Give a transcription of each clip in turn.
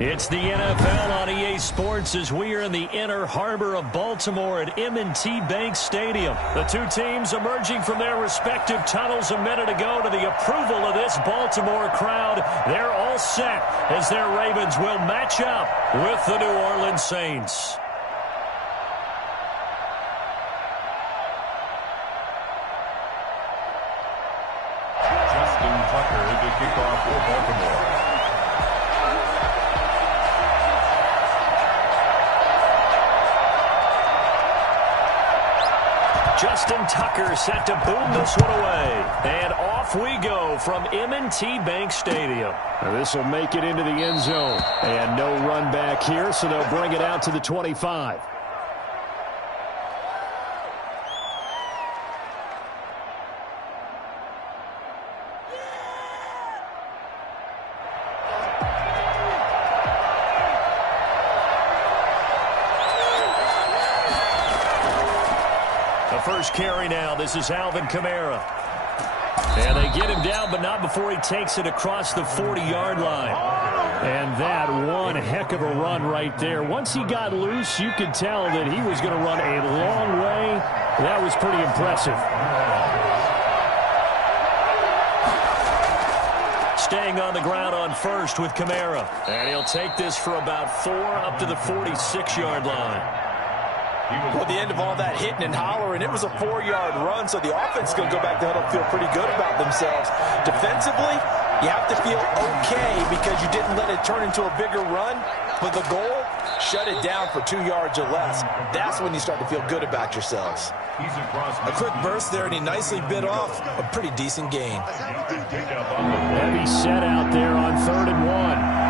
It's the NFL on EA Sports as we are in the inner harbor of Baltimore at M&T Bank Stadium. The two teams emerging from their respective tunnels a minute ago to the approval of this Baltimore crowd. They're all set as their Ravens will match up with the New Orleans Saints. Justin Tucker to kick off for Baltimore. Justin Tucker set to boom this one away. And off we go from M&T Bank Stadium. This will make it into the end zone. And no run back here, so they'll bring it out to the 25. First carry now. This is Alvin Kamara. And they get him down, but not before he takes it across the 40-yard line. And that one heck of a run right there. Once he got loose, you could tell that he was going to run a long way. That was pretty impressive. Staying on the ground on first with Kamara. And he'll take this for about 4 up to the 46-yard line. Well, at the end of all that hitting and hollering, it was a 4-yard run, so the offense is going to go back to huddle, feel pretty good about themselves. Defensively, you have to feel okay because you didn't let it turn into a bigger run, but the goal, shut it down for 2 yards or less. That's when you start to feel good about yourselves. A quick burst there, and he nicely bit off a pretty decent gain. Heavy set out there on 3rd and 1.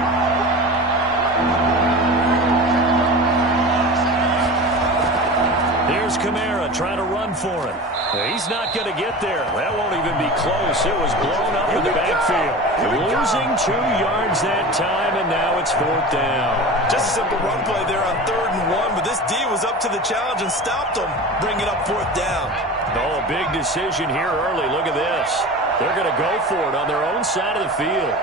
Here's Kamara trying to run for it. He's not going to get there. That won't even be close. It was blown up in the backfield. Losing 2 yards that time, and now it's 4th down. Just a simple run play there on 3rd and 1, but this D was up to the challenge and stopped him, bringing up 4th down. Oh, a big decision here early. Look at this. They're going to go for it on their own side of the field.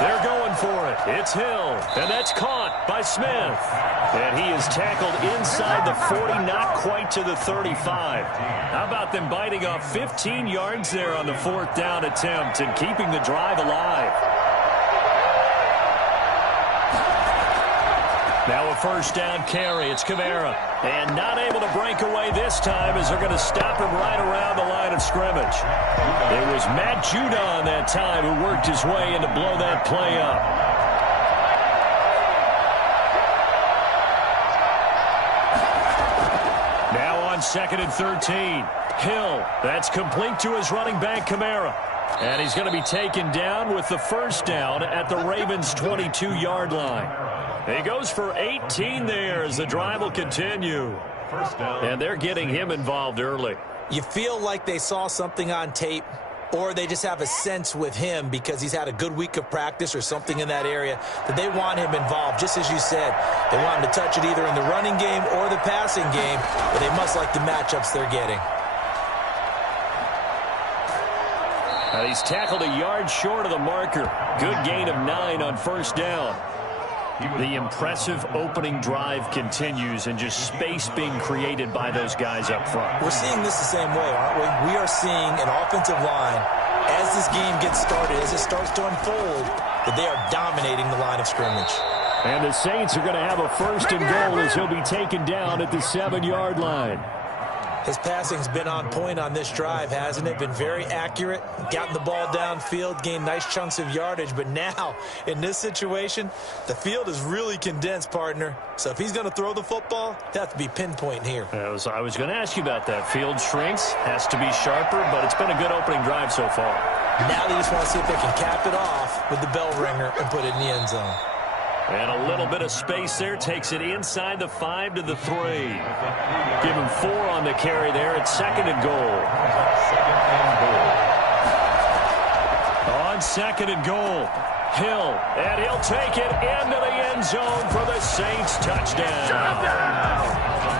They're going for it. It's Hill, and that's caught by Smith. And he is tackled inside the 40, not quite to the 35. How about them biting off 15 yards there on the 4th down attempt and keeping the drive alive? Now a 1st down carry. It's Kamara. And not able to break away this time as they're going to stop him right around the line of scrimmage. It was Matt Judon that time who worked his way in to blow that play up. Now on 2nd and 13. Hill. That's complete to his running back, Kamara. And he's going to be taken down with the 1st down at the Ravens' 22-yard line. He goes for 18 there as the drive will continue. And they're getting him involved early. You feel like they saw something on tape, or they just have a sense with him because he's had a good week of practice or something in that area that they want him involved. Just as you said, they want him to touch it either in the running game or the passing game, but they must like the matchups they're getting. He's tackled a yard short of the marker. Good gain of 9 on 1st down. The impressive opening drive continues and just space being created by those guys up front. We're seeing this the same way, aren't we? We are seeing an offensive line, as this game gets started, as it starts to unfold, that they are dominating the line of scrimmage. And the Saints are going to have a 1st and goal as he'll be taken down at the 7-yard line. His passing's been on point on this drive, hasn't it? Been very accurate, gotten the ball downfield, gained nice chunks of yardage. But now, in this situation, the field is really condensed, partner. So if he's going to throw the football, it has to be pinpoint here. I was going to ask you about that. Field shrinks, has to be sharper, but it's been a good opening drive so far. Now they just want to see if they can cap it off with the bell ringer and put it in the end zone. And a little bit of space there. Takes it inside the 5 to the 3. Give him 4 on the carry there at 2nd and goal. On 2nd and goal, Hill. And he'll take it into the end zone for the Saints touchdown.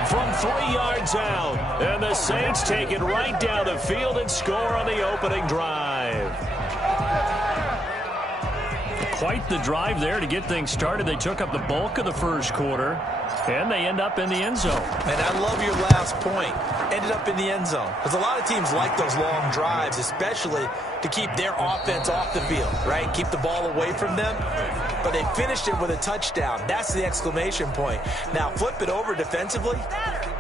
From 3 yards out. And the Saints take it right down the field and score on the opening drive. Quite the drive there to get things started. They took up the bulk of the first quarter, and they end up in the end zone. And I love your last point. Ended up in the end zone. Because a lot of teams like those long drives, especially to keep their offense off the field, right? Keep the ball away from them. But they finished it with a touchdown. That's the exclamation point. Now, flip it over defensively.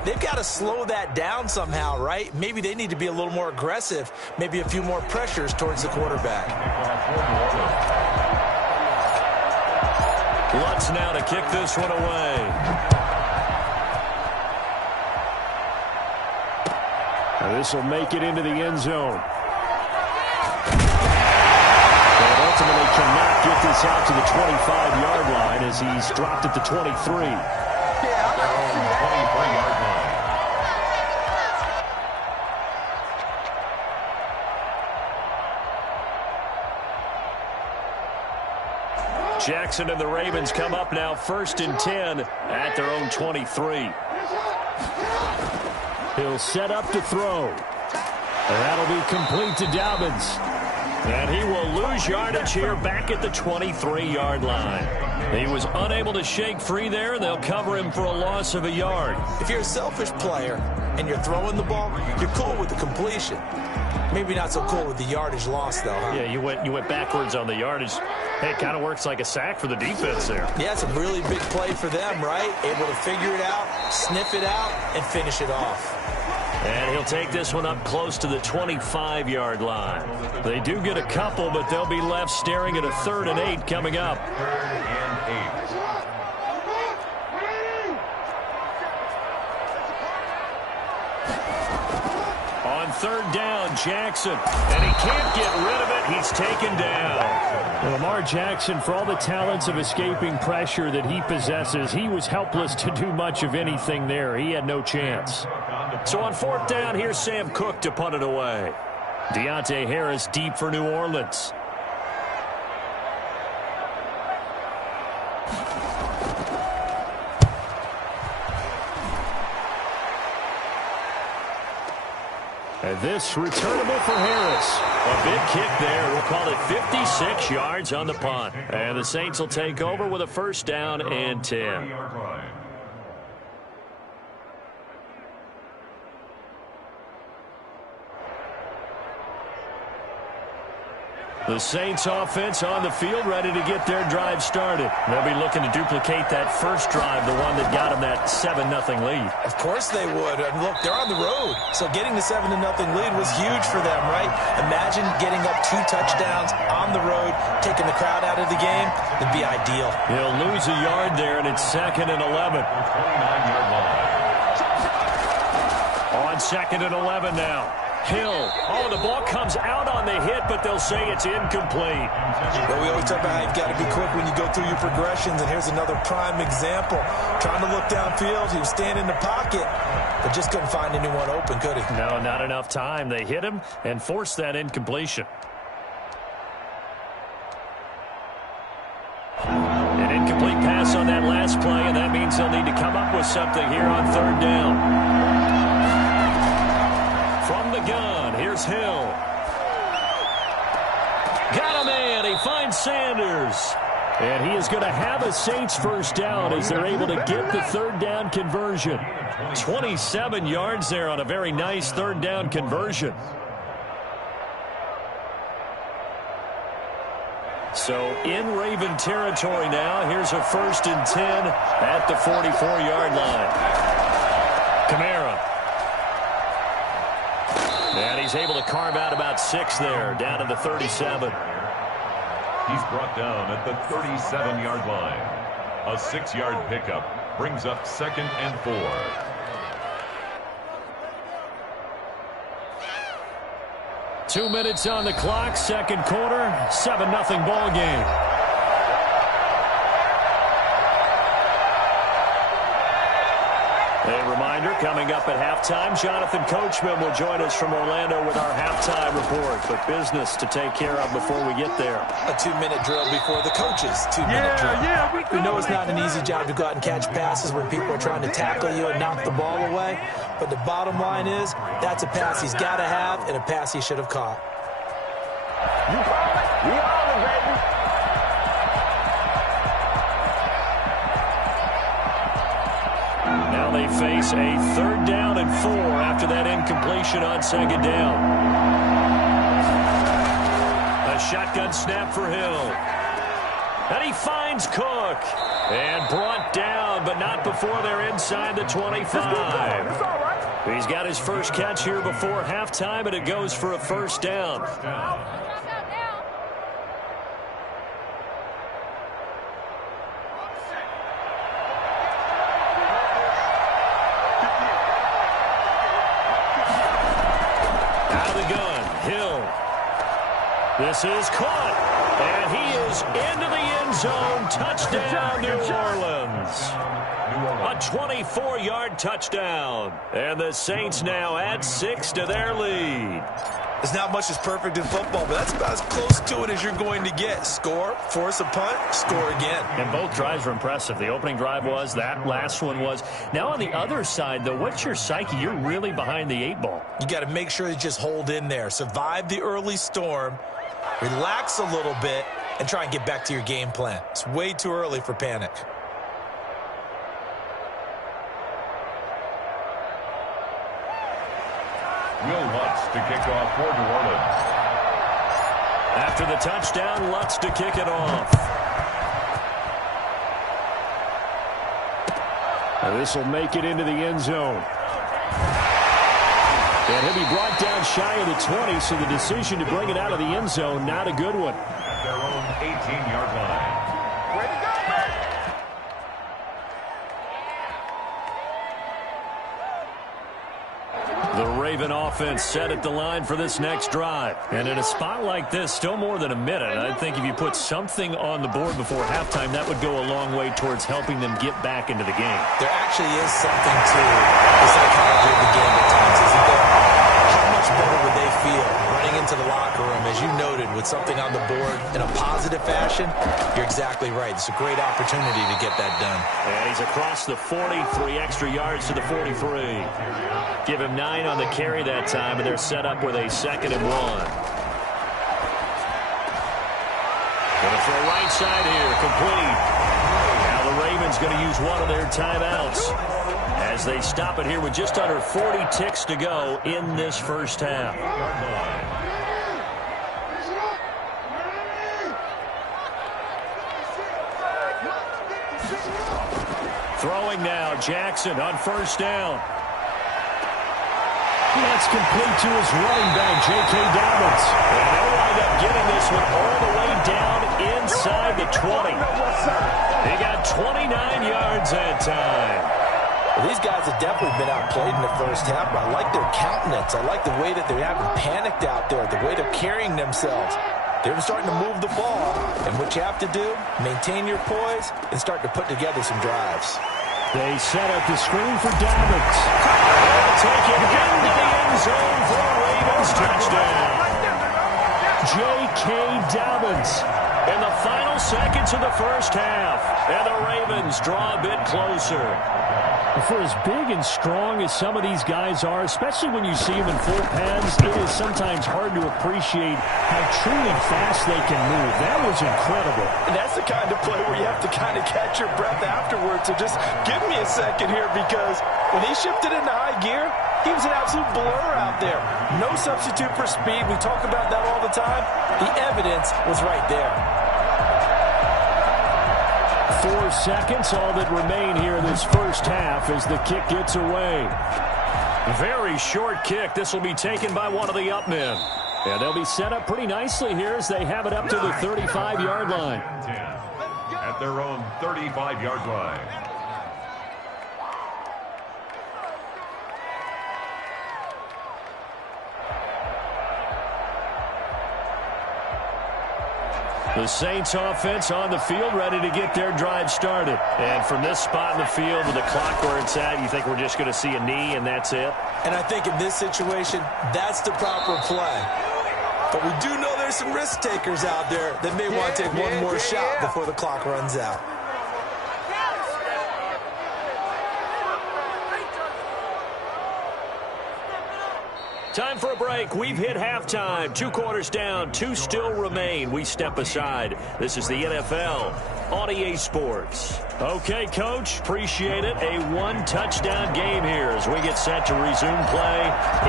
They've got to slow that down somehow, right? Maybe they need to be a little more aggressive. Maybe a few more pressures towards the quarterback. Lutz now to kick this one away. Now this will make it into the end zone. And ultimately cannot get this out to the 25-yard line as he's dropped at the 23. 23-yard line. Jackson and the Ravens come up now 1st and 10 at their own 23. He'll set up to throw. And that'll be complete to Dobbins. And he will lose yardage here back at the 23-yard line. He was unable to shake free there, and they'll cover him for a loss of a yard. If you're a selfish player and you're throwing the ball, you're cool with the completion. Maybe not so cool with the yardage loss, though, huh? Yeah, you went backwards on the yardage. Hey, it kind of works like a sack for the defense there. Yeah, it's a really big play for them, right? Able to figure it out, sniff it out, and finish it off. And he'll take this one up close to the 25-yard line. They do get a couple, but they'll be left staring at a 3rd and 8 coming up. 3rd and 8. On 3rd down, Jackson. And he can't get rid of it. He's taken down. Well, Lamar Jackson, for all the talents of escaping pressure that he possesses, he was helpless to do much of anything there. He had no chance. So on 4th down, here's Sam Cook to punt it away. Deontay Harris deep for New Orleans. And this returnable for Harris. A big kick there. We'll call it 56 yards on the punt. And the Saints will take over with a 1st down and 10. The Saints offense on the field ready to get their drive started. They'll be looking to duplicate that first drive, the one that got them that 7-0 lead. Of course they would. And look, they're on the road. So getting the 7-0 lead was huge for them, right? Imagine getting up 2 touchdowns on the road, taking the crowd out of the game. It'd be ideal. He'll lose a yard there, and it's 2nd and 11. 29-yard line. On 2nd and 11 now. Hill. Oh, the ball comes out on the hit, but they'll say it's incomplete. Well, we always talk about how you've got to be quick when you go through your progressions, and here's another prime example. Trying to look downfield, he was standing in the pocket, but just couldn't find anyone open, could he? No, not enough time. They hit him and forced that incompletion. An incomplete pass on that last play, and that means they'll need to come up with something here on 3rd down. From the gun, here's Hill. Got a man. He finds Sanders. And he is going to have a Saints 1st down as they're able to get the 3rd down conversion. 27 yards there on a very nice 3rd down conversion. So in Raven territory now. Here's a 1st and 10 at the 44-yard line. Kamara. And he's able to carve out about 6 there, down to the 37. He's brought down at the 37-yard line. A 6-yard pickup brings up 2nd and 4. Two minutes on the clock, 2nd quarter, 7-0 ball game. A reminder, coming up at halftime, Jonathan Coachman will join us from Orlando with our halftime report. But business to take care of before we get there. A 2-minute drill before the coaches' 2-minute drill. We know it's not an easy job to go out and catch passes when people are trying to tackle you and knock the ball away. But the bottom line is, that's a pass he's got to have and a pass he should have caught. face a 3rd down and 4 after that incompletion on 2nd down. A shotgun snap for Hill. And he finds Cook. And brought down, but not before they're inside the 25. He's got his first catch here before halftime, and it goes for a 1st down. Out of the gun, Hill. This is caught, and he is into the end zone. Touchdown, New Orleans. A 24-yard touchdown. And the Saints now add 6 to their lead. There's not much that's perfect in football, but that's about as close to it as you're going to get. Score, force a punt, score again. And both drives were impressive. The opening drive was, that last one was. Now on the other side, though, what's your psyche? You're really behind the 8 ball. You got to make sure you just hold in there. Survive the early storm, relax a little bit, and try and get back to your game plan. It's way too early for panic. Will Lutz to kick off for New Orleans. After the touchdown, Lutz to kick it off. This will make it into the end zone. And he'll be brought down shy of the 20, so the decision to bring it out of the end zone, not a good one. At their own 18-yard line. Way to go, man! The Raven offense set at the line for this next drive. And in a spot like this, still more than a minute, I think if you put something on the board before halftime, that would go a long way towards helping them get back into the game. There actually is something to the psychology of the game at times, isn't there? How much better would they feel running into the locker room, as you noted, with something on the board in a positive fashion? You're exactly right. It's a great opportunity to get that done. And he's across the 40, 3 extra yards to the 43. Give him 9 on the carry that time, and they're set up with a 2nd and 1. Gonna throw right side here, complete. Now the Ravens gonna use one of their timeouts as they stop it here with just under 40 ticks to go in this first half. Throwing now, Jackson on 1st down. That's complete to his running back, J.K. Dobbins. And they'll wind up getting this one all the way down inside the 20. He got 29 yards that time. Well, these guys have definitely been outplayed in the first half, but I like their countenance. I like the way that they haven't panicked out there, the way they're carrying themselves. They're starting to move the ball, and what you have to do, maintain your poise and start to put together some drives. They set up the screen for Dobbins. They'll take it into the end zone for a Ravens touchdown. J.K. Dobbins in the final seconds of the first half. And the Ravens draw a bit closer. For as big and strong as some of these guys are, especially when you see them in full pads, it is sometimes hard to appreciate how truly fast they can move. That was incredible. And that's the kind of play where you have to kind of catch your breath afterwards. So just give me a second here, because when he shifted into high gear, he was an absolute blur out there. No substitute for speed. We talk about that all the time. The evidence was right there. 4 seconds, all that remain here this first half as the kick gets away. Very short kick. This will be taken by one of the up men. And they'll be set up pretty nicely here as they have it up to the 35-yard line. At their own 35-yard line. The Saints offense on the field, ready to get their drive started. And from this spot in the field with the clock where it's at, you think we're just going to see a knee and that's it? And I think in this situation, that's the proper play. But we do know there's some risk takers out there that may want to take one more shot before the clock runs out. Time for a break. We've hit halftime. 2 quarters down. 2 still remain. We step aside. This is the NFL on EA Sports. Okay, Coach. Appreciate it. A 1-touchdown game here as we get set to resume play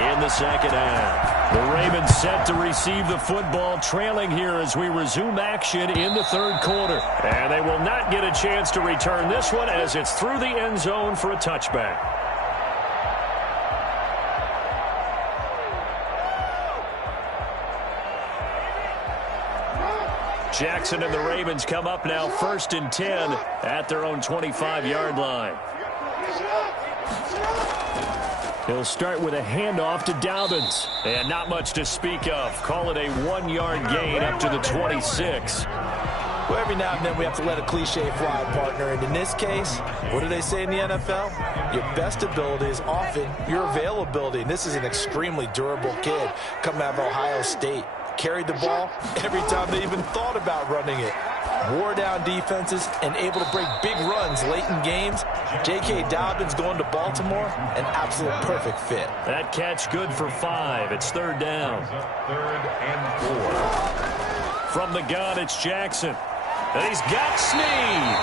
in the second half. The Ravens set to receive the football, trailing here as we resume action in the third quarter. And they will not get a chance to return this one as it's through the end zone for a touchback. Jackson and the Ravens come up now 1st and 10 at their own 25-yard line. He'll start with a handoff to Dobbins. And not much to speak of. Call it a 1-yard gain up to the 26. Well, every now and then we have to let a cliche fly, partner. And in this case, what do they say in the NFL? Your best ability is often your availability. And this is an extremely durable kid coming out of Ohio State. Carried the ball every time they even thought about running it. Wore down defenses and able to break big runs late in games. J.K. Dobbins going to Baltimore, an absolute perfect fit. That catch good for 5. It's 3rd down. 3rd and 4. From the gun, it's Jackson. And he's got Snead.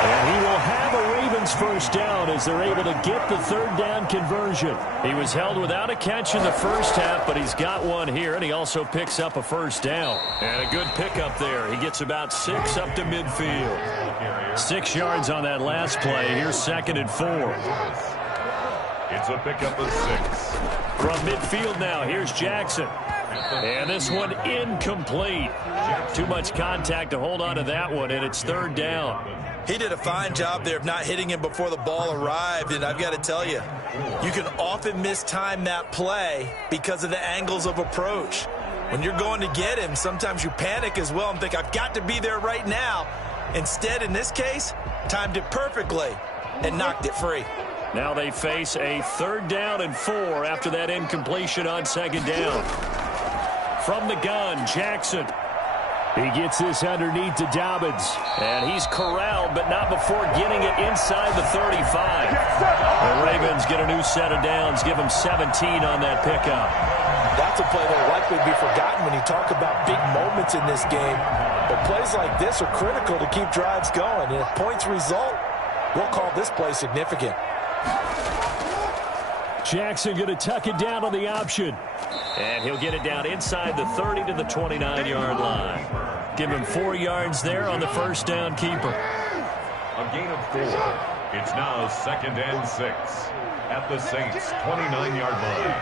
And he will have a Ravens first down as they're able to get the 3rd down conversion. He was held without a catch in the first half, but he's got one here, and he also picks up a first down. And a good pickup there. He gets about 6 up to midfield. 6 yards on that last play. Here's 2nd and 4. It's a pickup of 6. From midfield now, here's Jackson. And this one incomplete. Too much contact to hold on to that one, and it's 3rd down. He did a fine job there of not hitting him before the ball arrived, and I've got to tell you, you can often mistime that play because of the angles of approach. When you're going to get him, sometimes you panic as well and think, I've got to be there right now. Instead, in this case, timed it perfectly and knocked it free. Now they face a 3rd down and 4 after that incompletion on 2nd down. From the gun, Jackson. He gets this underneath to Dobbins. And he's corralled, but not before getting it inside the 35. The Ravens get a new set of downs, give them 17 on that pickup. That's a play that will likely be forgotten when you talk about big moments in this game. But plays like this are critical to keep drives going. And if points result, we'll call this play significant. Jackson going to tuck it down on the option. And he'll get it down inside the 30 to the 29-yard line. Give him 4 yards there on the first down keeper. A gain of 4. It's now 2nd and 6 at the Saints' 29-yard line.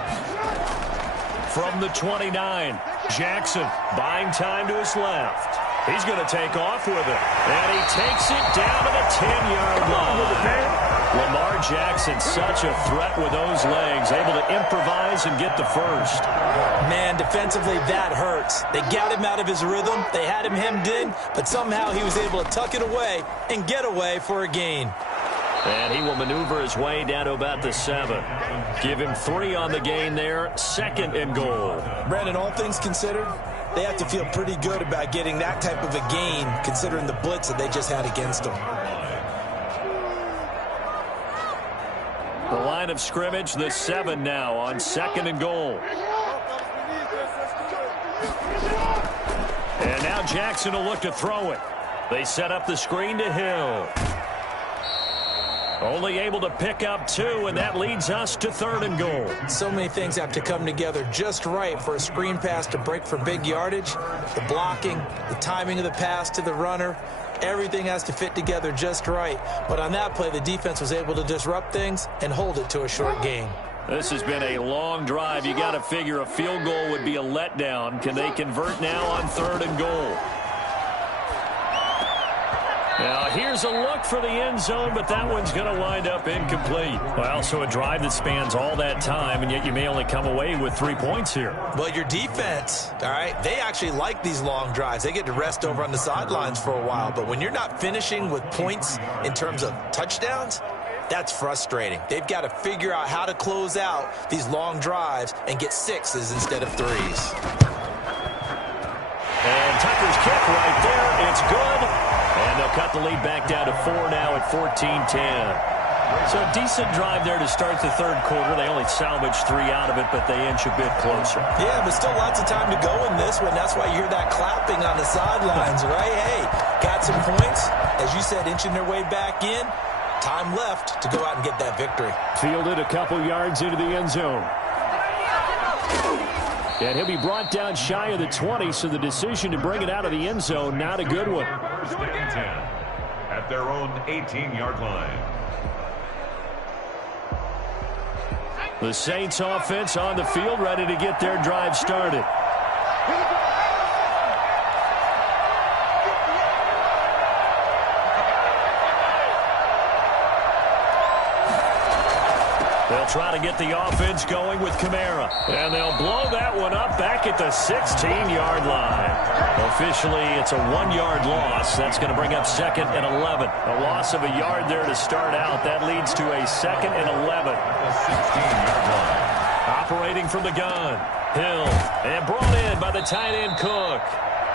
From the 29, Jackson buying time to his left. He's going to take off with it. And he takes it down to the 10-yard line. Lamar Jackson, such a threat with those legs, able to improvise and get the first. Man, defensively, that hurts. They got him out of his rhythm. They had him hemmed in, but somehow he was able to tuck it away and get away for a gain. And he will maneuver his way down to about the 7. Give him 3 on the gain there, 2nd and goal. Brandon, all things considered, they have to feel pretty good about getting that type of a gain, considering the blitz that they just had against them. The line of scrimmage, the 7 now on 2nd and goal. And now Jackson will look to throw it. They set up the screen to Hill. Only able to pick up 2, and that leads us to 3rd and goal. So many things have to come together just right for a screen pass to break for big yardage. The blocking, the timing of the pass to the runner, everything has to fit together just right. But on that play, the defense was able to disrupt things and hold it to a short gain. This has been a long drive. You got to figure a field goal would be a letdown. Can they convert now on 3rd and goal? Now, here's a look for the end zone, but that one's going to wind up incomplete. Well, so a drive that spans all that time, and yet you may only come away with 3 points here. Well, your defense, all right, they actually like these long drives. They get to rest over on the sidelines for a while, but when you're not finishing with points in terms of touchdowns, that's frustrating. They've got to figure out how to close out these long drives and get 6s instead of 3s. And Tucker's kick right there. It's good. And they'll cut the lead back down to 4 now at 14-10. So a decent drive there to start the third quarter. They only salvaged 3 out of it, but they inch a bit closer. Yeah, but still lots of time to go in this one. That's why you hear that clapping on the sidelines, right? Hey, got some points. As you said, inching their way back in. Time left to go out and get that victory. Fielded a couple yards into the end zone. And he'll be brought down shy of the 20, so the decision to bring it out of the end zone, not a good one. First and 10 at their own 18-yard line. The Saints offense on the field, ready to get their drive started. They'll try to get the offense going with Kamara. And they'll blow that one up back at the 16-yard line. Officially, it's a 1-yard loss. That's going to bring up 2nd and 11. A loss of a yard there to start out. That leads to a 2nd and 11. The 16-yard line. Operating from the gun. Hill. And brought in by the tight end Cook.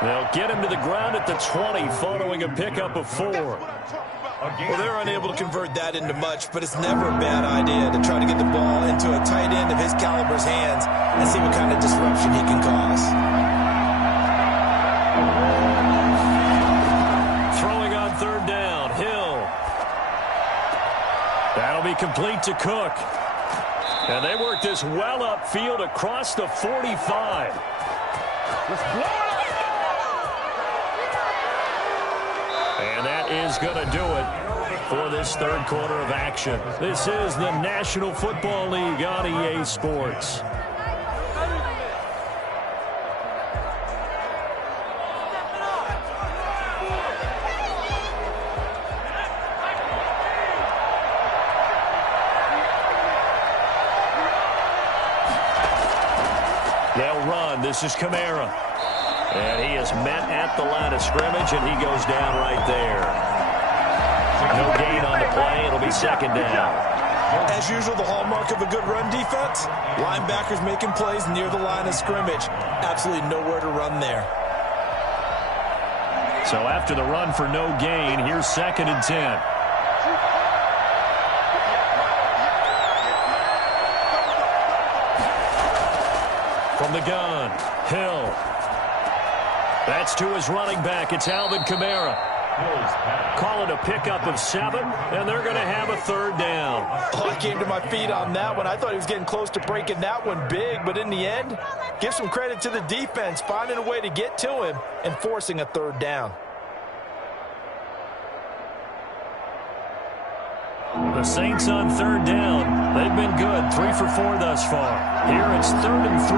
They'll get him to the ground at the 20 following a pickup of 4. Well, they're unable to convert that into much, but it's never a bad idea to try to get the ball into a tight end of his caliber's hands and see what kind of disruption he can cause. Throwing on 3rd down, Hill. That'll be complete to Cook. And they work this well upfield across the 45. And that is going to do it for this third quarter of action. This is the National Football League on EA Sports. They'll run. This is Kamara. And he is met at the line of scrimmage, and he goes down right there. No gain on the play. It'll be 2nd down. As usual, the hallmark of a good run defense, linebackers making plays near the line of scrimmage. Absolutely nowhere to run there. So after the run for no gain, here's 2nd and 10. From the gun, Hill. That's to his running back. It's Alvin Kamara. Call it a pickup of 7, and they're going to have a 3rd down. Oh, I came to my feet on that one. I thought he was getting close to breaking that one big, but in the end, give some credit to the defense, finding a way to get to him and forcing a 3rd down. The Saints on 3rd down. They've been good, 3 for 4 thus far. Here it's 3rd and 3.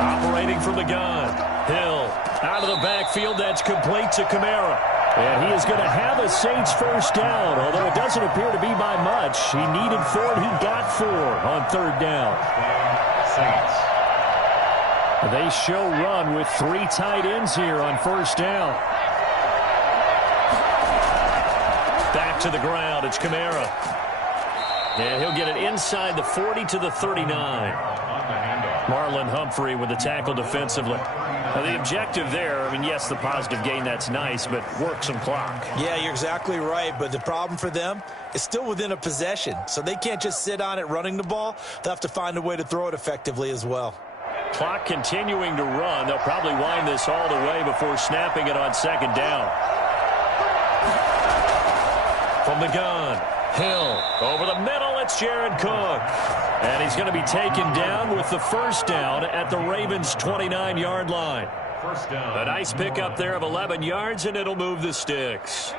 Operating from the gun. Hill out of the backfield. That's complete to Kamara. And he is going to have a Saints 1st down, although it doesn't appear to be by much. He needed 4, and he got 4 on 3rd down. Saints. They show run with 3 tight ends here on 1st down. Back to the ground. It's Kamara. And he'll get it inside the 40 to the 39. Marlon Humphrey with the tackle defensively. Now the objective there, I mean, yes, the positive gain, that's nice, but work some clock. Yeah, you're exactly right, but the problem for them is still within a possession, so they can't just sit on it running the ball. They'll have to find a way to throw it effectively as well. Clock continuing to run. They'll probably wind this all the way before snapping it on 2nd down. From the gun, Hill over the middle. It's Jared Cook. And he's going to be taken down with the 1st down at the Ravens' 29-yard line. 1st down. A nice pickup there of 11 yards, and it'll move the sticks.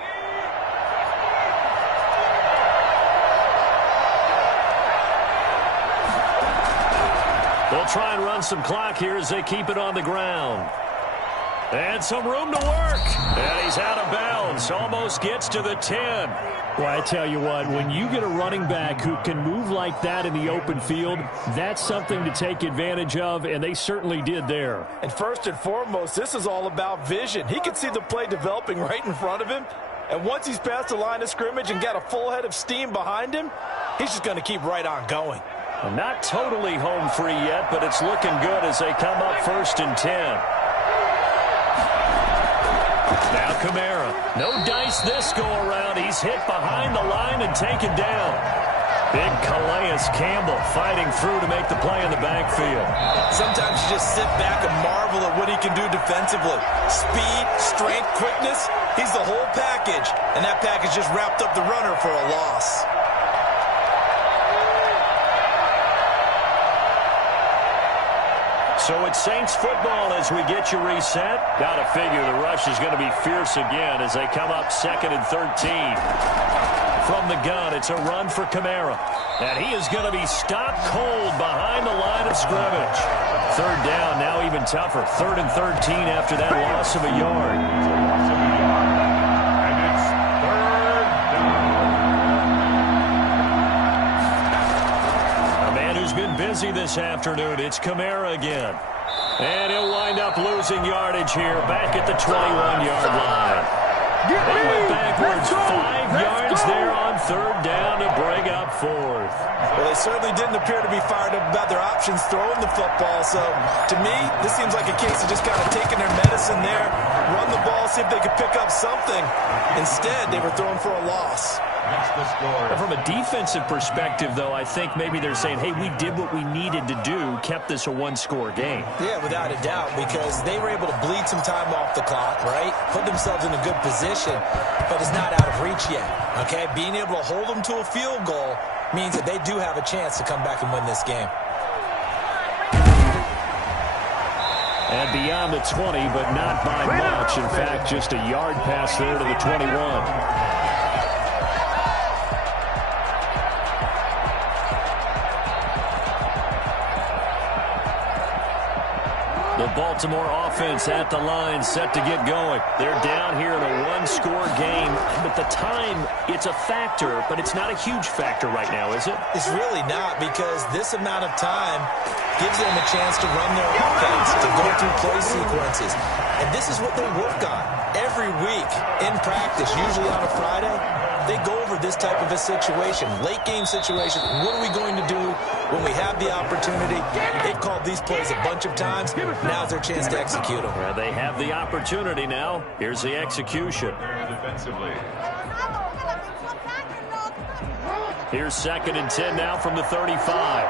They'll try and run some clock here as they keep it on the ground. And some room to work. And he's out of bounds. Almost gets to the 10. Well, I tell you what, when you get a running back who can move like that in the open field, that's something to take advantage of, and they certainly did there. And first and foremost, this is all about vision. He could see the play developing right in front of him, and once he's past the line of scrimmage and got a full head of steam behind him, he's just going to keep right on going. Well, not totally home free yet, but it's looking good as they come up 1st and 10. Now Kamara. No dice this go-around. He's hit behind the line and taken down. Big Calais Campbell fighting through to make the play in the backfield. Sometimes you just sit back and marvel at what he can do defensively. Speed, strength, quickness, he's the whole package. And that package just wrapped up the runner for a loss. So it's Saints football as we get you reset. Gotta figure the rush is going to be fierce again as they come up 2nd and 13. From the gun, it's a run for Kamara. And he is going to be stopped cold behind the line of scrimmage. 3rd down, now even tougher. 3rd and 13 after that loss of a yard. And it's 3rd down. A man who's been busy this afternoon, it's Kamara again. And he'll wind up losing yardage here, back at the 21-yard line. They went backwards 5 yards there on 3rd down to bring up 4th. Well, they certainly didn't appear to be fired up about their options throwing the football. So, to me, this seems like a case of just kind of taking their medicine there, run the ball, see if they could pick up something. Instead, they were throwing for a loss. That's the score. From a defensive perspective, though, I think maybe they're saying, hey, we did what we needed to do, kept this a one-score game. Yeah, without a doubt, because they were able to bleed some time off the clock, right? Put themselves in a good position, but it's not out of reach yet, okay? Being able to hold them to a field goal means that they do have a chance to come back and win this game. And beyond the 20, but not by much. In fact, just a yard pass there to the 21. The Baltimore offense at the line, set to get going. They're down here in a one-score game. But the time, it's a factor, but it's not a huge factor right now, is it? It's really not, because this amount of time gives them a chance to run their offense, to go through play sequences. And this is what they work on every week in practice, usually on a Friday. They go over this type of a situation, late game situation. What are we going to do when we have the opportunity? They've called these plays a bunch of times. Now's their chance to execute them. Well, they have the opportunity now. Here's the execution. Defensively. Here's 2nd and 10 now from the 35.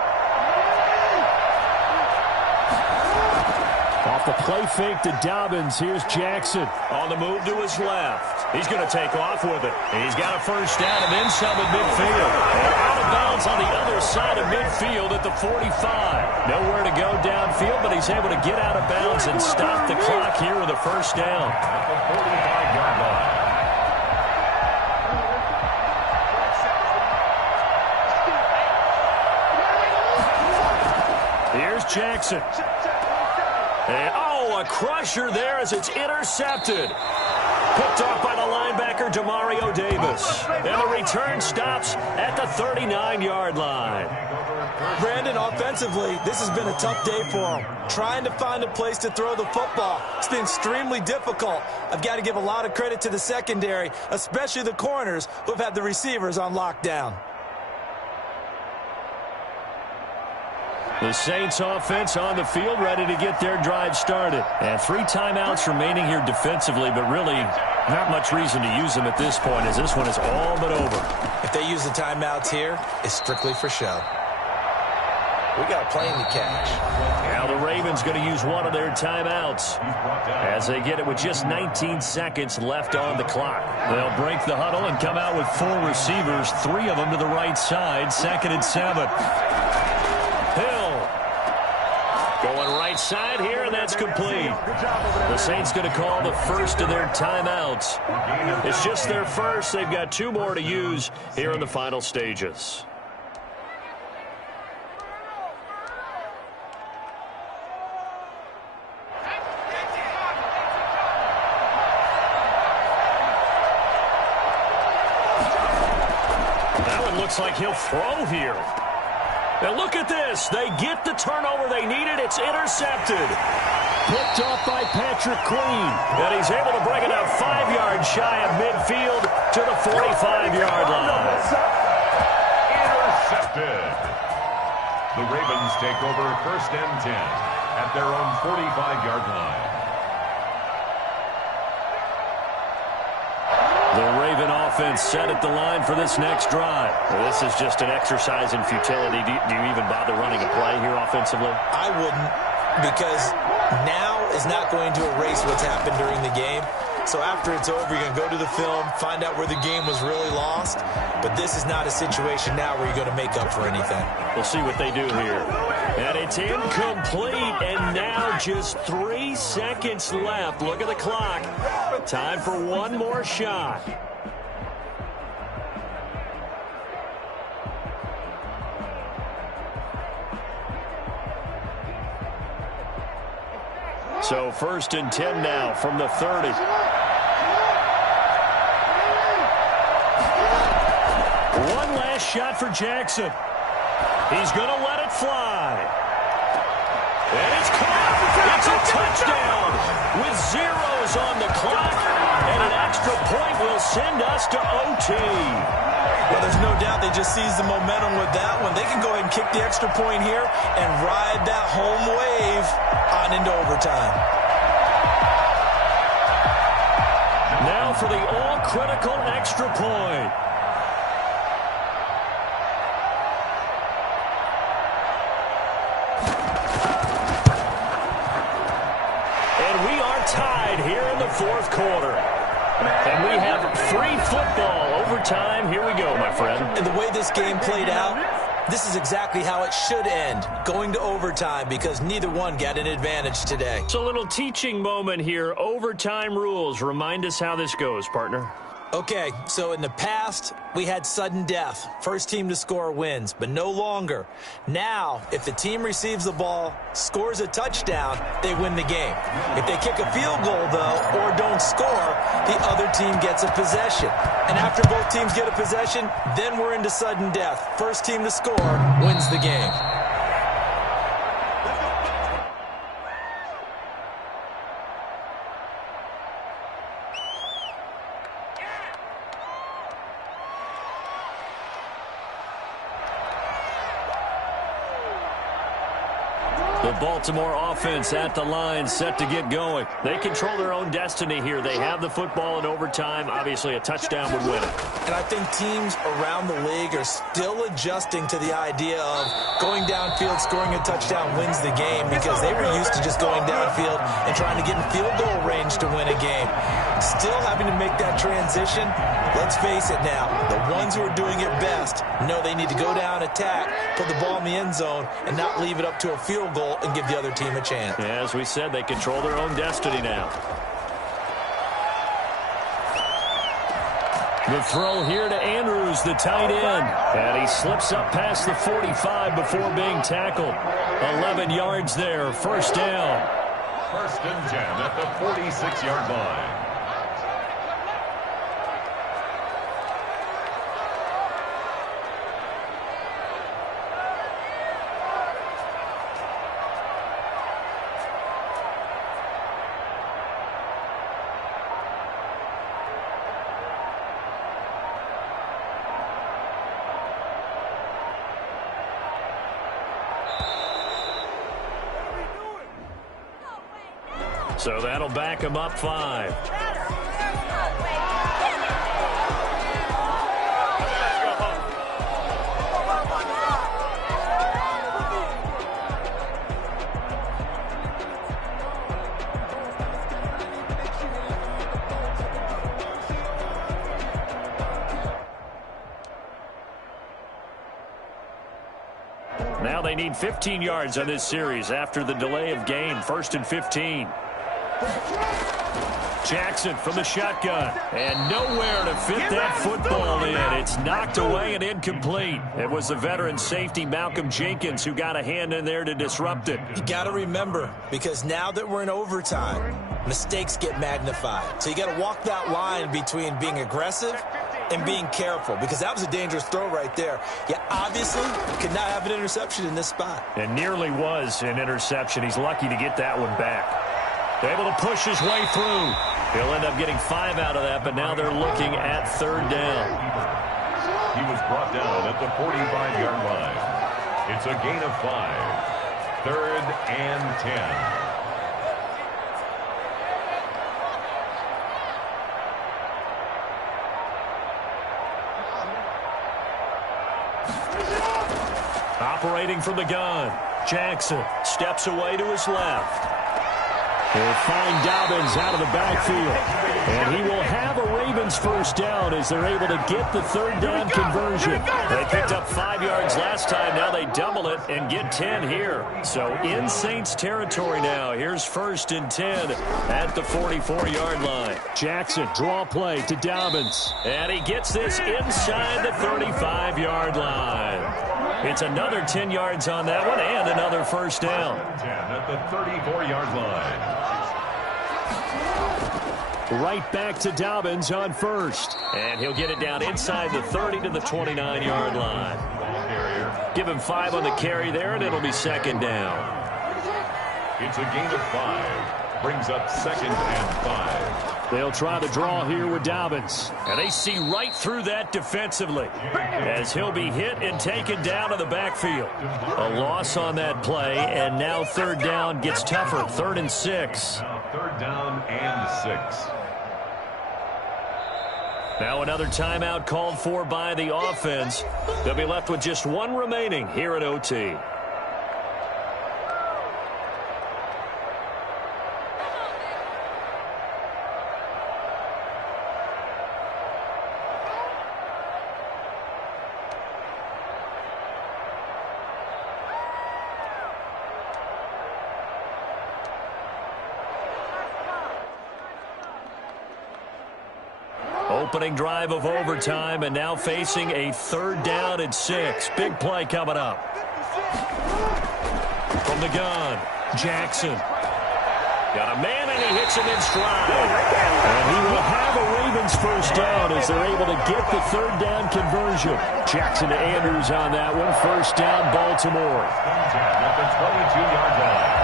Off the play fake to Dobbins. Here's Jackson on the move to his left. He's going to take off with it. And he's got a 1st down and then some at midfield. And out of bounds on the other side of midfield at the 45. Nowhere to go downfield, but he's able to get out of bounds and stop the clock here with a 1st down. At the 45-yard line. Here's Jackson. And, a crusher there as it's intercepted. Picked off by the linebacker, Demario Davis. And the return stops at the 39-yard line. Brandon, offensively, this has been a tough day for them. Trying to find a place to throw the football. It's been extremely difficult. I've got to give a lot of credit to the secondary, especially the corners who have had the receivers on lockdown. The Saints offense on the field, ready to get their drive started. And 3 timeouts remaining here defensively, but really not much reason to use them at this point, as this one is all but over. If they use the timeouts here, it's strictly for show. We got a plane to catch. Now the Ravens going to use one of their timeouts as they get it with just 19 seconds left on the clock. They'll break the huddle and come out with 4 receivers, 3 of them to the right side, 2nd and 7. Going right side here, and that's complete. The Saints going to call the first of their timeouts. It's just their first. They've got 2 more to use here in the final stages. That one looks like he'll throw here. Now look at this. They get the turnover they needed. It's intercepted. Picked off by Patrick Queen. And he's able to bring it up 5 yards shy of midfield to the 45-yard line. Intercepted. The Ravens take over 1st and 10 at their own 45-yard line. The Raven offense set at the line for this next drive. Well, this is just an exercise in futility. Do you even bother running a play here offensively? I wouldn't, because now is not going to erase what's happened during the game. So after it's over, you're going to go to the film, find out where the game was really lost. But this is not a situation now where you're going to make up for anything. We'll see what they do here. And it's incomplete, and now just 3 seconds left. Look at the clock. Time for one more shot. So 1st and 10 now from the 30. One last shot for Jackson. He's going to let it fly. And it's caught. It's a touchdown with zeros on the clock. And an extra point will send us to OT. Well, there's no doubt they just seized the momentum with that one. They can go ahead and kick the extra point here and ride that home wave on into overtime. Now for the all-critical extra point. And we are tied here in the 4th quarter. And we have free football overtime. Here we go, my friend. And the way this game played out, this is exactly how it should end, going to overtime, because neither one got an advantage today. It's a little teaching moment here. Overtime rules. Remind us how this goes, partner. Okay, so in the past, we had sudden death. First team to score wins, but no longer. Now, if the team receives the ball, scores a touchdown, they win the game. If they kick a field goal, though, or don't score, the other team gets a possession. And after both teams get a possession, then we're into sudden death. First team to score wins the game. The Baltimore offense at the line, set to get going. They control their own destiny here. They have the football in overtime. Obviously, a touchdown would win it. And I think teams around the league are still adjusting to the idea of going downfield, scoring a touchdown wins the game, because they were used to just going downfield and trying to get in field goal range to win a game. Still having to make that transition. Let's face it now, the ones who are doing it best know they need to go down, attack, put the ball in the end zone, and not leave it up to a field goal and give the other team a chance. Yeah, as we said, they control their own destiny now. The throw here to Andrews, the tight end. And he slips up past the 45 before being tackled. 11 yards there, first down. 1st and 10 at the 46-yard line. So that'll back him up 5. Now they need 15 yards on this series after the delay of game. 1st and 15. Jackson from the shotgun, and nowhere to fit that football in. It's knocked away and incomplete. It was the veteran safety Malcolm Jenkins who got a hand in there to disrupt it. You got to remember, because now that we're in overtime, mistakes get magnified. So you got to walk that line between being aggressive and being careful, because that was a dangerous throw right there. You obviously could not have an interception in this spot. And nearly was an interception. He's lucky to get that one back. Able to push his way through. He'll end up getting 5 out of that, but now they're looking at 3rd down. He was brought down at the 45-yard line. It's a gain of 5. 3rd and 10. Operating from the gun, Jackson steps away to his left. They'll find Dobbins out of the backfield. And he will have a Ravens first down as they're able to get the third down conversion. They picked up 5 yards last time. Now they double it and get 10 here. So in Saints territory now. Here's 1st and 10 at the 44-yard line. Jackson, draw play to Dobbins. And he gets this inside the 35-yard line. It's another 10 yards on that one and another first down. 10 at the 34-yard line. Right back to Dobbins on 1st. And he'll get it down inside the 30 to the 29-yard line. Give him 5 on the carry there, and it'll be 2nd down. It's a gain of 5. Brings up 2nd and 5. They'll try the draw here with Dobbins. And they see right through that defensively as he'll be hit and taken down to the backfield. A loss on that play, and now 3rd down gets tougher. 3rd and 6. Now 3rd down and 6. Now another timeout called for by the offense. They'll be left with just 1 remaining here at OT. Opening drive of overtime, and now facing a 3rd down and 6. Big play coming up. From the gun, Jackson. Got a man, and he hits him in stride. And he will have a Ravens first down as they're able to get the 3rd down conversion. Jackson to Andrews on that one. First down, Baltimore. At the 22-yard line.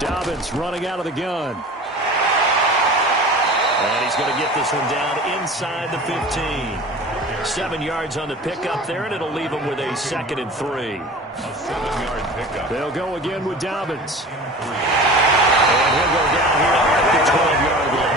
Dobbins running out of the gun. And he's going to get this one down inside the 15. 7 yards on the pickup there, and it'll leave him with a 2nd and 3. A 7-yard pickup. They'll go again with Dobbins. And he'll go down here at the 12-yard line.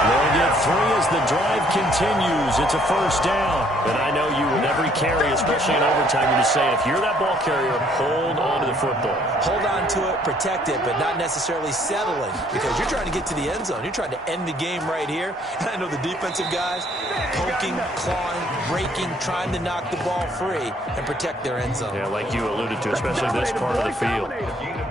They'll get 3 as the drive continues. It's a first down. And I know you with every carry, especially in overtime, you just say, if you're that ball carrier, hold on to the football. Hold on to it, protect it, but not necessarily settling, because you're trying to get to the end zone. You're trying to end the game right here. And I know the defensive guys poking, clawing, breaking, trying to knock the ball free and protect their end zone. Yeah, like you alluded to, especially this part of the field.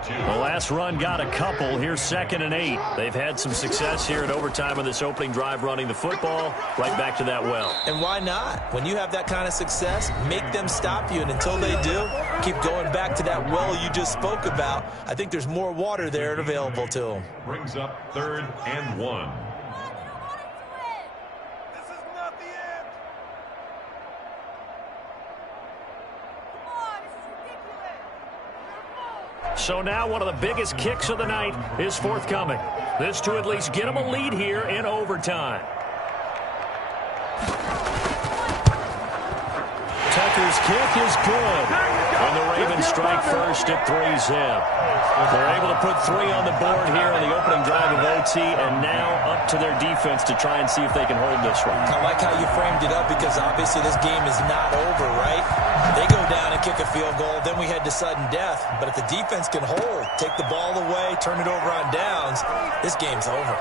The last run got a couple. Here's 2nd and 8. They've had some success here in overtime on this opening drive running the football. Right back to that well. And why not? When you have that kind of success, make them stop you. And until they do, keep going back to that well you just spoke about. I think there's more water there and available to them. Brings up 3rd and 1. So now one of the biggest kicks of the night is forthcoming. This to at least get them a lead here in overtime. Tucker's kick is good. And the Ravens strike first at 3-zip. They're able to put 3 on the board here on the opening drive of OT, and now up to their defense to try and see if they can hold this one. I like how you framed it up, because obviously this game is not over, right? They go down and kick a field goal, then we head to sudden death. But if the defense can hold, take the ball away, turn it over on downs, this game's over.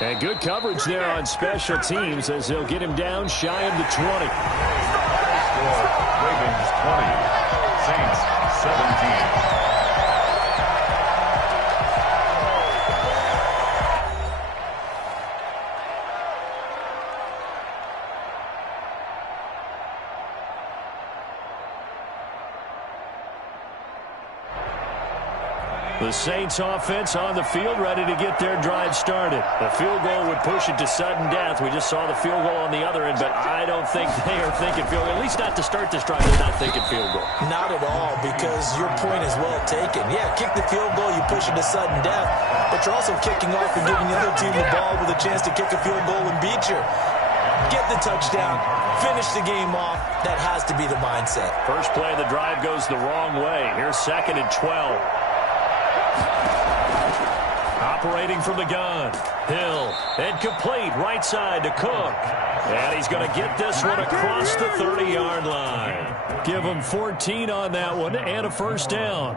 And good coverage there on special teams as they'll get him down shy of the 20. Ravens 20. Saints 17. The Saints offense on the field, ready to get their drive started. The field goal would push it to sudden death. We just saw the field goal on the other end, but I don't think they are thinking field goal. At least not to start this drive. They're not thinking field goal. Not at all, because your point is well taken. Yeah, kick the field goal, you push it to sudden death, but you're also kicking off and giving the other team the ball with a chance to kick a field goal and beat you. Get the touchdown, finish the game off. That has to be the mindset. First play of the drive goes the wrong way. Here's 2nd and 12. operating from the gun. Hill, and complete, right side to Cook. And he's going to get this one across the 30-yard line. Give him 14 on that one and a first down.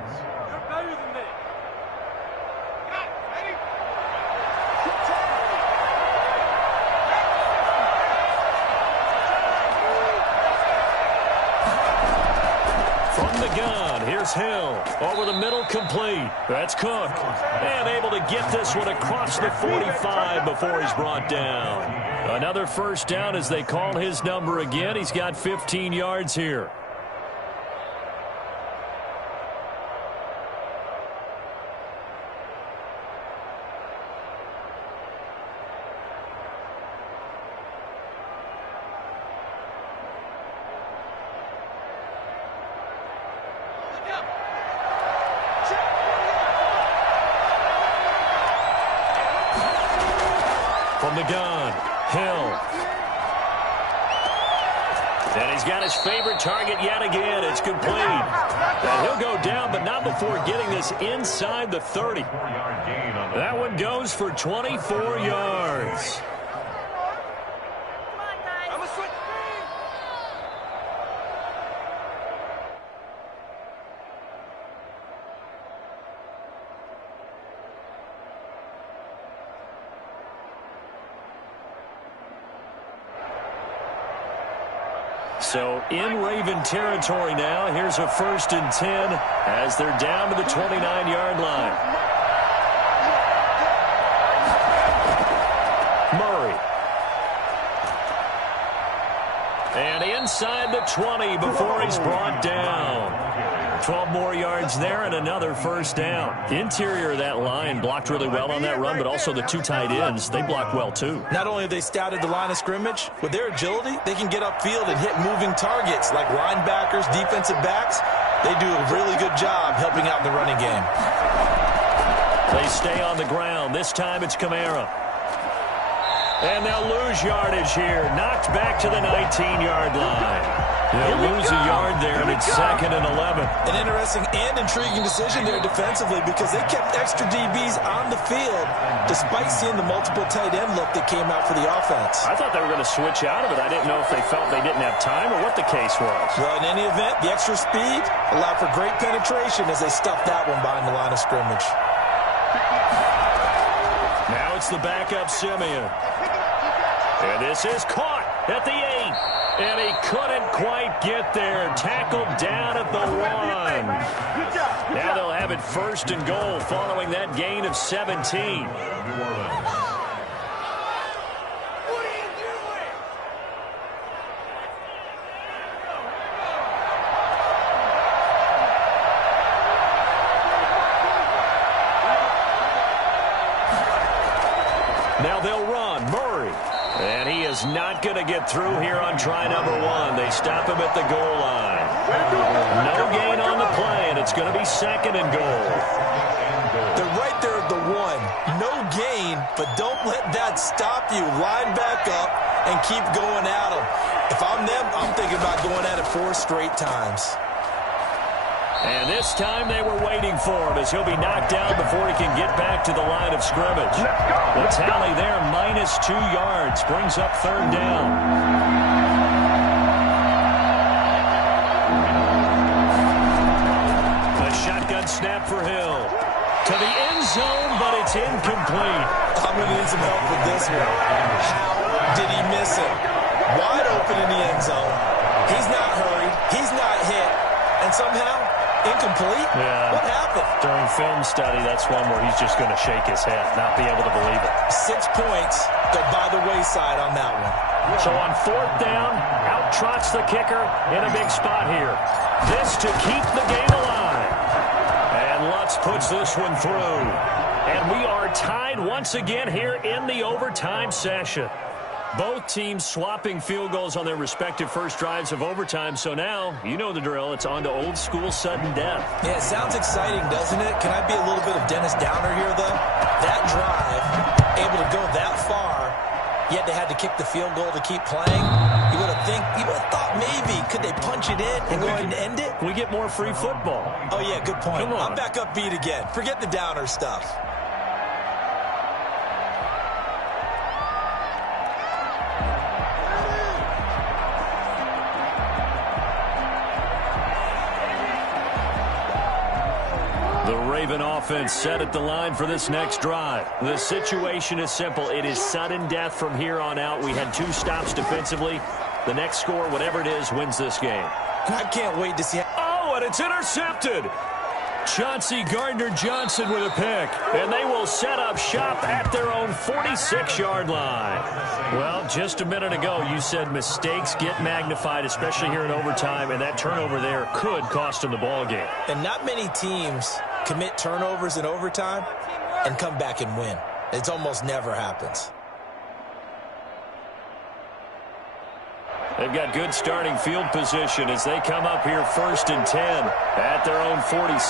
From the gun, here's Hill. Over the middle, complete. That's Cook. And able to get this one across the 45 before he's brought down. Another first down as they call his number again. He's got 15 yards here. From the gun, Hill. And he's got his favorite target yet again. It's complete. And he'll go down, but not before getting this inside the 30. That one goes for 24 yards. So in Raven territory now. Here's a 1st and 10 as they're down to the 29-yard line. Murray. And inside the 20 before he's brought down. 12 more yards there and another first down. Interior of that line blocked really well on that run, but also the 2 tight ends, they blocked well too. Not only have they scouted the line of scrimmage, with their agility, they can get upfield and hit moving targets like linebackers, defensive backs. They do a really good job helping out in the running game. They stay on the ground. This time it's Kamara. And they'll lose yardage here. Knocked back to the 19-yard line. They'll lose a yard there, and it's 2nd and 11. An interesting and intriguing decision there defensively because they kept extra DBs on the field despite seeing the multiple tight end look that came out for the offense. I thought they were going to switch out of it. I didn't know if they felt they didn't have time or what the case was. Well, in any event, the extra speed allowed for great penetration as they stuffed that one behind the line of scrimmage. Now it's the backup Simeon. And this is caught at the 8. And he couldn't quite get there. Tackled down at the 1. Now they'll have it 1st and goal following that gain of 17. Now they'll run. Murray. And he is not going to get through here on try number 1. They stop him at the goal line. No gain on the play, and it's going to be 2nd and goal. They're right there at the 1. No gain, but don't let that stop you. Line back up and keep going at them. If I'm them, I'm thinking about going at it 4 straight times. And this time they were waiting for him as he'll be knocked down before he can get back to the line of scrimmage. The tally there, -2 yards, brings up 3rd down. The shotgun snap for Hill. To the end zone, but it's incomplete. I'm going to need some help with this one. How did he miss it? Wide open in the end zone. He's not hurried. He's not hit. And somehow, incomplete? Yeah. What happened? During film study, that's one where he's just going to shake his head, not be able to believe it. 6 points go by the wayside on that one. So on 4th down, out trots the kicker in a big spot here. This to keep the game alive. And Lutz puts this one through. And we are tied once again here in the overtime session. Both teams swapping field goals on their respective first drives of overtime. So now, you know the drill. It's on to old school sudden death. Yeah, it sounds exciting, doesn't it? Can I be a little bit of Dennis Downer here, though? That drive, able to go that far, yet they had to kick the field goal to keep playing. You would have thought maybe, could they punch it in and go ahead and end it? We get more free football. Oh, yeah, good point. Come on. I'm back upbeat again. Forget the Downer stuff. The Raven offense set at the line for this next drive. The situation is simple. It is sudden death from here on out. We had 2 stops defensively. The next score, whatever it is, wins this game. I can't wait to see. Oh, and it's intercepted. Chauncey Gardner-Johnson with a pick, and they will set up shop at their own 46-yard line. Well, just a minute ago, you said mistakes get magnified, especially here in overtime, and that turnover there could cost them the ball game. And not many teams commit turnovers in overtime and come back and win. It almost never happens. They've got good starting field position as they come up here 1st and 10 at their own 46.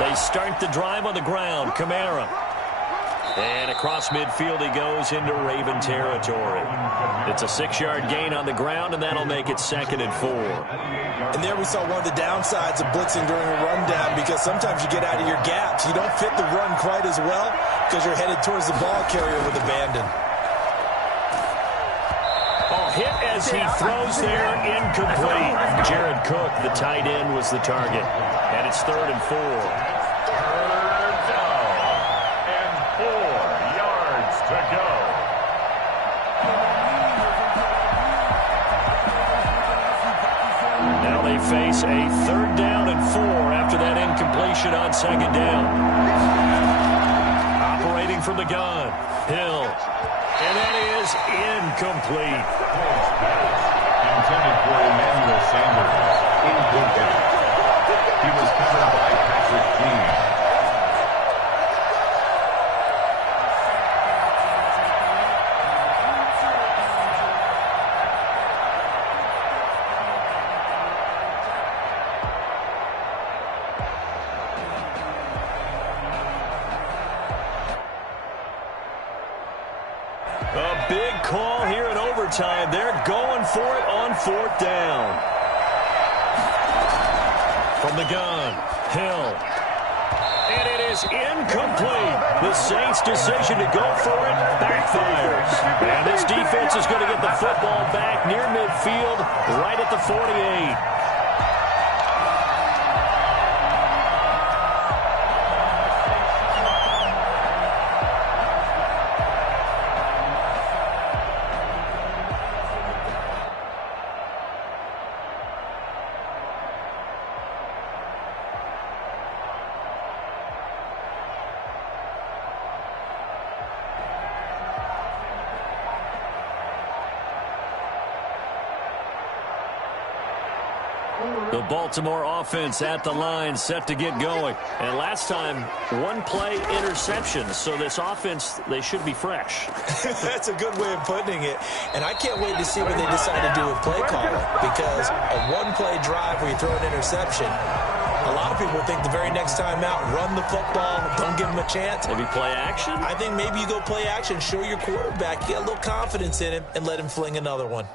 They start the drive on the ground. Kamara. And across midfield he goes into Raven territory. It's a 6-yard gain on the ground, and that'll make it 2nd and 4. And there we saw one of the downsides of blitzing during a rundown, because sometimes you get out of your gaps. You don't fit the run quite as well because you're headed towards the ball carrier with abandon. Hit as he throws there, incomplete. Jared Cook, the tight end, was the target. And it's 3rd and 4. 3rd down and 4 yards to go. Now they face a 3rd down and 4 after that incompletion on 2nd down. Operating from the gun, Hill. And that is incomplete. Intended for Emmanuel Sanders. Incomplete. He was covered by Patrick Dean. A big call here in overtime. They're going for it on 4th down. From the gun, Hill. And it is incomplete. The Saints' decision to go for it backfires. And this defense is going to get the football back near midfield, right at the 48. The Baltimore offense at the line, set to get going. And last time, 1-play interception. So this offense, they should be fresh. That's a good way of putting it. And I can't wait to see what they decide to do with play calling. Because a 1-play drive where you throw an interception, a lot of people think the very next time out, run the football, don't give them a chance. Maybe play action? I think maybe you go play action, show your quarterback, get a little confidence in him, and let him fling another one.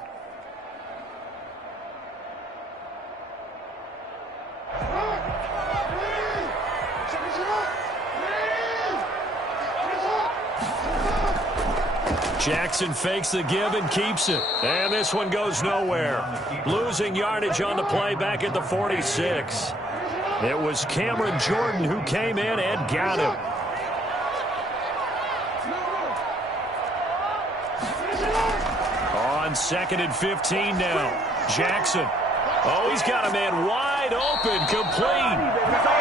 Jackson fakes the give and keeps it. And this one goes nowhere. Losing yardage on the play back at the 46. It was Cameron Jordan who came in and got him. On 2nd and 15 now. Jackson. Oh, he's got a man wide open, complete.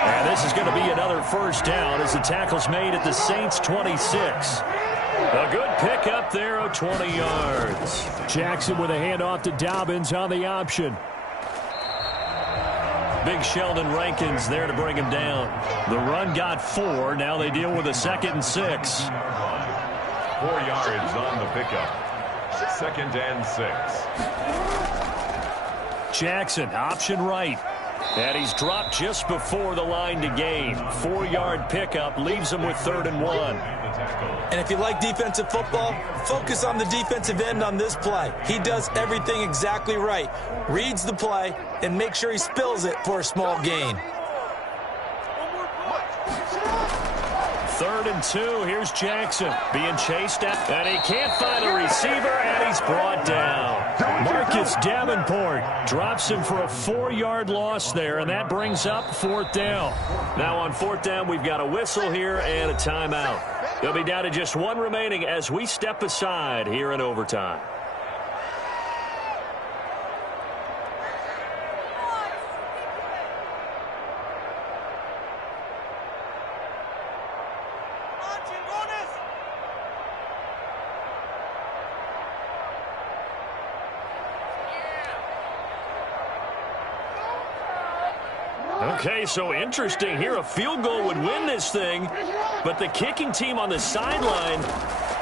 And this is going to be another 1st down as the tackle's made at the Saints' 26. A good pickup there of 20 yards. Jackson with a handoff to Dobbins on the option. Big Sheldon Rankins there to bring him down. The run got 4. Now they deal with a 2nd and 6. 4 yards on the pickup. 2nd and 6. Jackson, option right. And he's dropped just before the line to gain. 4-yard pickup leaves him with 3rd and 1. And if you like defensive football, focus on the defensive end on this play. He does everything exactly right. Reads the play and makes sure he spills it for a small gain. 3rd and 2. Here's Jackson being chased out, and he can't find a receiver, and he's brought down. Marcus Davenport drops him for a 4-yard loss there, and that brings up 4th down. Now on 4th down, we've got a whistle here and a timeout. They'll be down to just 1 remaining as we step aside here in overtime. Okay, so interesting here. A field goal would win this thing, but the kicking team on the sideline,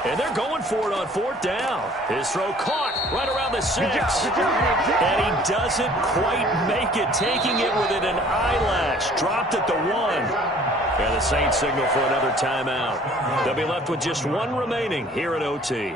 and they're going for it on 4th down. His throw caught right around the 6. And he doesn't quite make it, taking it within an eyelash. Dropped at the 1. And the Saints signal for another timeout. They'll be left with just 1 remaining here at OT.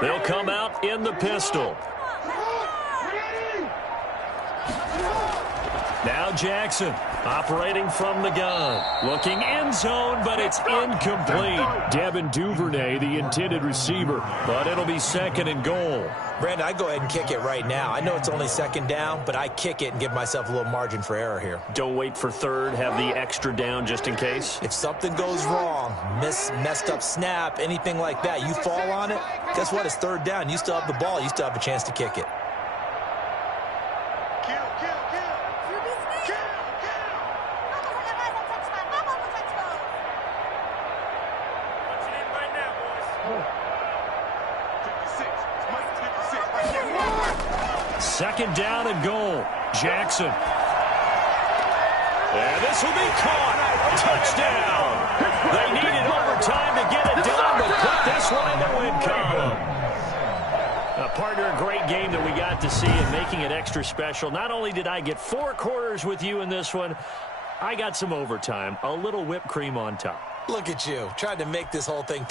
They'll come out in the pistol. Now Jackson operating from the gun. Looking end zone, but it's incomplete. Devin Duvernay, the intended receiver, but it'll be 2nd and goal. Brandon, I go ahead and kick it right now. I know it's only 2nd down, but I kick it and give myself a little margin for error here. Don't wait for 3rd. Have the extra down just in case. If something goes wrong, messed up snap, anything like that, you fall on it, guess what? It's 3rd down. You still have the ball. You still have a chance to kick it. Second down and goal. Jackson. And this will be caught. Touchdown. They needed overtime to get it done, but put this one in the win column. Partner, a great game that we got to see and making it extra special. Not only did I get 4 quarters with you in this one, I got some overtime. A little whipped cream on top. Look at you, trying to make this whole thing